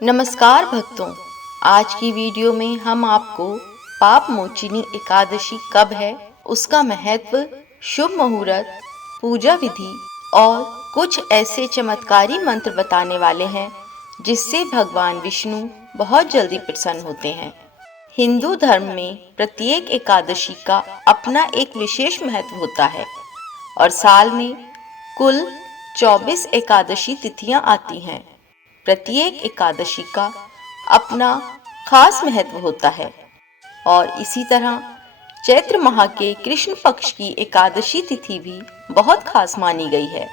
नमस्कार भक्तों, आज की वीडियो में हम आपको पाप मोचिनी एकादशी कब है, उसका महत्व, शुभ मुहूर्त, पूजा विधि और कुछ ऐसे चमत्कारी मंत्र बताने वाले हैं जिससे भगवान विष्णु बहुत जल्दी प्रसन्न होते हैं। हिंदू धर्म में प्रत्येक एकादशी का अपना एक विशेष महत्व होता है और साल में कुल 24 एकादशी तिथियां आती हैं। प्रत्येक एकादशी का अपना खास महत्व होता है और इसी तरह चैत्र माह के कृष्ण पक्ष की एकादशी तिथि भी बहुत खास मानी गई है,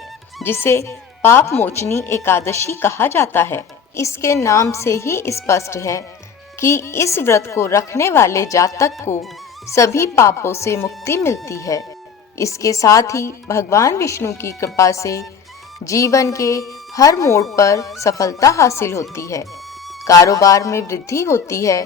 जिसे पाप मोचनी एकादशी कहा जाता है। इसके नाम से ही स्पष्ट है कि इस व्रत को रखने वाले जातक को सभी पापों से मुक्ति मिलती है। इसके साथ ही भगवान विष्णु की कृपा से जीवन के हर मोड़ पर सफलता हासिल होती है, कारोबार में वृद्धि होती है,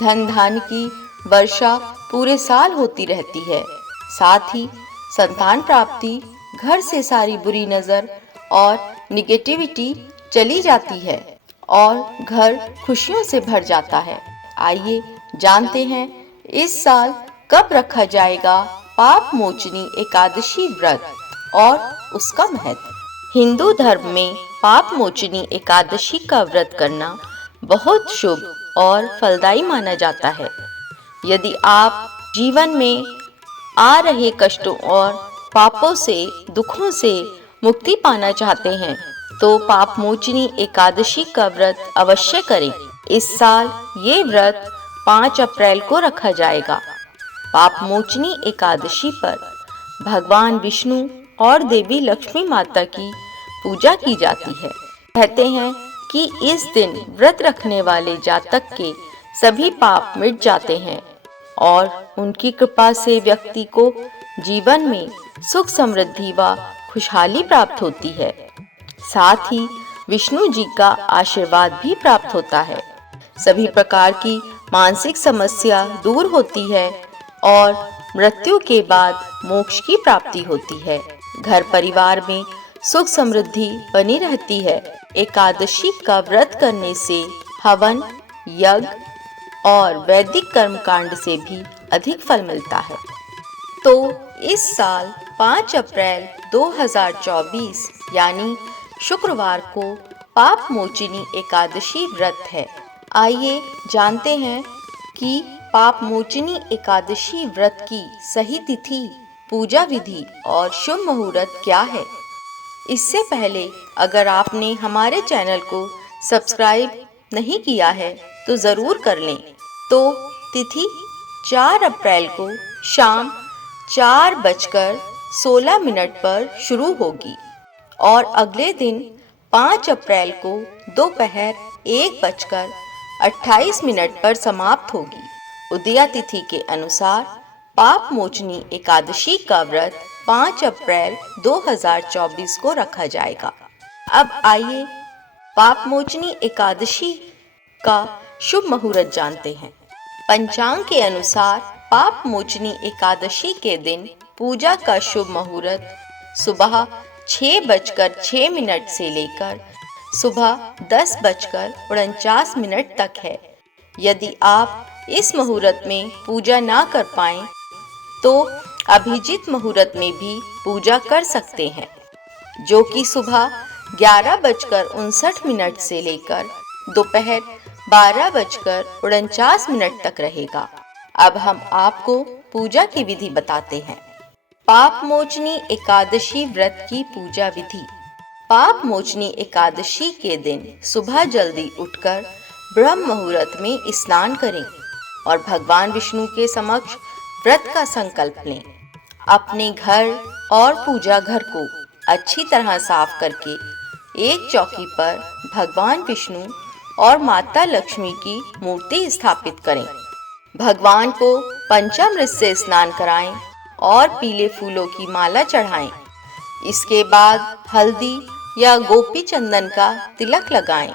धन धान्य की वर्षा पूरे साल होती रहती है। साथ ही संतान प्राप्ति, घर से सारी बुरी नजर और निगेटिविटी चली जाती है और घर खुशियों से भर जाता है। आइए जानते हैं इस साल कब रखा जाएगा पाप मोचनी एकादशी व्रत और उसका महत्व। हिंदू धर्म में पाप मोचनी एकादशी का व्रत करना बहुत शुभ और फलदायी माना जाता है। यदि आप जीवन में आ रहे कष्टों और पापों से, दुखों से मुक्ति पाना चाहते हैं तो पाप मोचनी एकादशी का व्रत अवश्य करें। इस साल ये व्रत 5 अप्रैल को रखा जाएगा। पाप मोचनी एकादशी पर भगवान विष्णु और देवी लक्ष्मी माता की पूजा की जाती है। कहते हैं कि इस दिन व्रत रखने वाले जातक के सभी पाप मिट जाते हैं और उनकी कृपा से व्यक्ति को जीवन में सुख, समृद्धि व खुशहाली प्राप्त होती है। साथ ही विष्णु जी का आशीर्वाद भी प्राप्त होता है। सभी प्रकार की मानसिक समस्या दूर होती है और मृत्यु के बाद मोक्ष की प्राप्ति होती है। घर परिवार में सुख समृद्धि बनी रहती है। एकादशी का व्रत करने से हवन, यज्ञ और वैदिक कर्मकांड से भी अधिक फल मिलता है। तो इस साल 5 अप्रैल 2024 यानी शुक्रवार को पाप मोचिनी एकादशी व्रत है। आइए जानते हैं कि पाप मोचिनी एकादशी व्रत की सही तिथि, पूजा विधि और शुभ मुहूर्त क्या है। इससे पहले अगर आपने हमारे चैनल को सब्सक्राइब नहीं किया है तो ज़रूर कर लें। तो तिथि 4 अप्रैल को शाम 4:16 पर शुरू होगी और अगले दिन 5 अप्रैल को दोपहर 1:28 पर समाप्त होगी। उदया तिथि के अनुसार पाप मोचनी एकादशी का व्रत 5 अप्रैल 2024 को रखा जाएगा। अब आइए पाप मोचनी एकादशी का शुभ मुहूर्त जानते हैं। पंचांग के अनुसार पाप मोचनी एकादशी के दिन पूजा का शुभ मुहूर्त सुबह 6:06 से लेकर सुबह 10:49 तक है। यदि आप इस मुहूर्त में पूजा ना कर पाएं तो अभिजीत मुहूर्त में भी पूजा कर सकते हैं, जो कि सुबह 11:59 से लेकर दोपहर 12:49 तक रहेगा। अब हम आपको पूजा की विधि बताते हैं। पाप मोचनी एकादशी व्रत की पूजा विधि। पाप मोचनी एकादशी के दिन सुबह जल्दी उठकर ब्रह्म मुहूर्त में स्नान करें और भगवान विष्णु के समक्ष व्रत का संकल्प लें। अपने घर और पूजा घर को अच्छी तरह साफ करके एक चौकी पर भगवान विष्णु और माता लक्ष्मी की मूर्ति स्थापित करें। भगवान को पंचामृत से स्नान कराएं और पीले फूलों की माला चढ़ाएं। इसके बाद हल्दी या गोपी चंदन का तिलक लगाएं।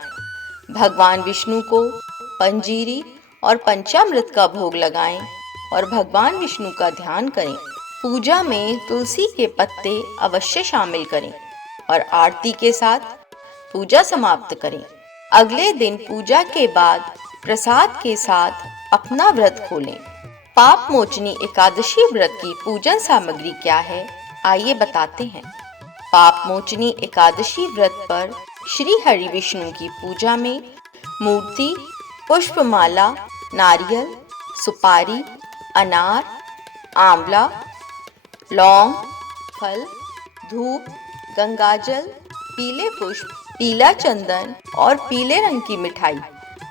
भगवान विष्णु को पंजीरी और पंचामृत का भोग लगाएं और भगवान विष्णु का ध्यान करें। पूजा में तुलसी के पत्ते अवश्य शामिल करें और आरती के साथ पूजा समाप्त करें। अगले दिन पूजा के बाद प्रसाद के साथ अपना व्रत खोलें। पाप मोचनी एकादशी व्रत की पूजन सामग्री क्या है, आइए बताते हैं। पाप मोचनी एकादशी व्रत पर श्री हरि विष्णु की पूजा में मूर्ति, पुष्पमाला, नारियल, सुपारी, अनार, आंवला, लौंग, फल, धूप, गंगाजल, पीले पुष्प, पीला चंदन और पीले रंग की मिठाई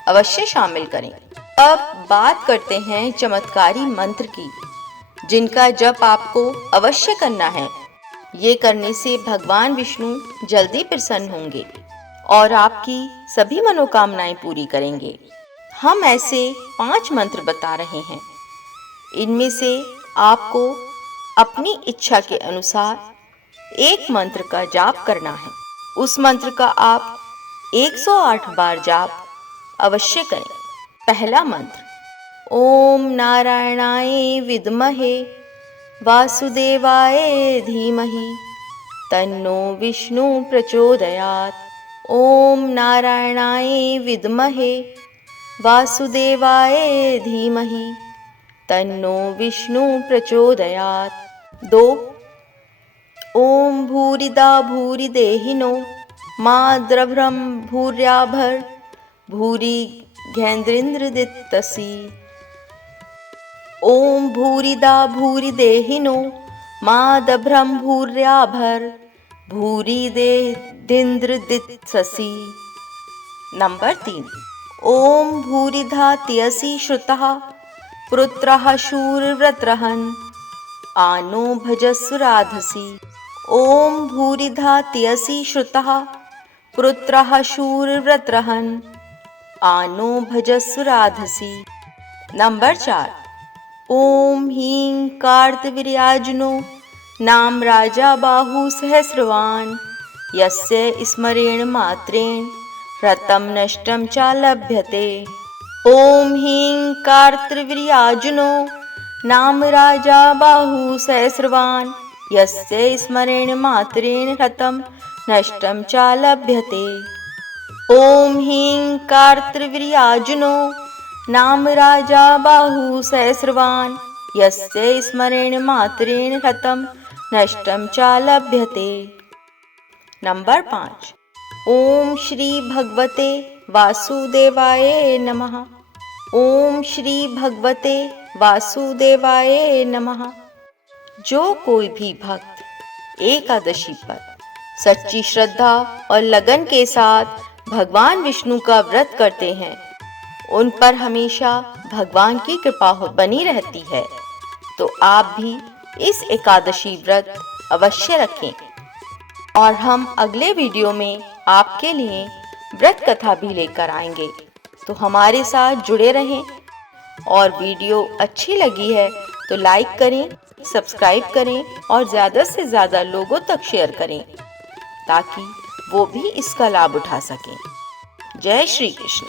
अवश्य शामिल करें। अब बात करते हैं चमत्कारी मंत्र की, जिनका जप आपको अवश्य करना है। ये करने से भगवान विष्णु जल्दी प्रसन्न होंगे और आपकी सभी मनोकामनाएं पूरी करेंगे। हम ऐसे 5 मंत्र बता रहे हैं। इनमें से आपको अपनी इच्छा के अनुसार एक मंत्र का जाप करना है। उस मंत्र का आप 108 बार जाप अवश्य करें। पहला मंत्र, ओम नारायणाय विद्महे वासुदेवाय धीमहि तन्नो विष्णु प्रचोदयात्। ओम नारायणाय विद्महे वासुदेवाय धीमहि तन्नो विष्णु प्रचोदयात्। 2, ओम भूरिदा भूरिदेहिनो मा द्रभ्रम भूर्याभर भूरि घेन्द्रिन्द्रदित्तसि। ओम भूरिदा भूरिदेहिनो मा दभ्रम भूर्याभर भूरि देन्द्रदित्तसि। नंबर 3, ओम भूरिधा तियसि श्रुतः पुत्रः शूरव्रतरहन् आनो भजस्व राधसि। ओम भूरिधा तियसि श्रुतः पुत्रः शूरव्रतरहन् आनो भजस्व राधसि। नंबर 4, ओम ह्रीं कार्तवीर्यार्जुनो नाम राजा बाहु सहस्रवान् यस्य स्मरेण मात्रेण रतं नष्टं च लभ्यते। ओम ह्रीं कार्तवीर्यार्जुनो नाम राजा बाहु सहस्रवान् यस्य स्मरेण मात्रेण रतं नष्टं च लभ्यते। ओम ह्रीं कार्तवीर्यार्जुनो नाम राजा बाहु सहस्रवान् यस्य स्मरेण मात्रेण रतं नष्टं च लभ्यते। नंबर 5, ओम श्री भगवते वासुदेवाय नमः। ओम श्री भगवते वासुदेवाय नमः। जो कोई भी भक्त एकादशी पर सच्ची श्रद्धा और लगन के साथ भगवान विष्णु का व्रत करते हैं, उन पर हमेशा भगवान की कृपा बनी रहती है। तो आप भी इस एकादशी व्रत अवश्य रखें। और हम अगले वीडियो में आपके लिए व्रत कथा भी लेकर आएंगे, तो हमारे साथ जुड़े रहें। और वीडियो अच्छी लगी है तो लाइक करें, सब्सक्राइब करें और ज़्यादा से ज़्यादा लोगों तक शेयर करें, ताकि वो भी इसका लाभ उठा सकें। जय श्री कृष्ण।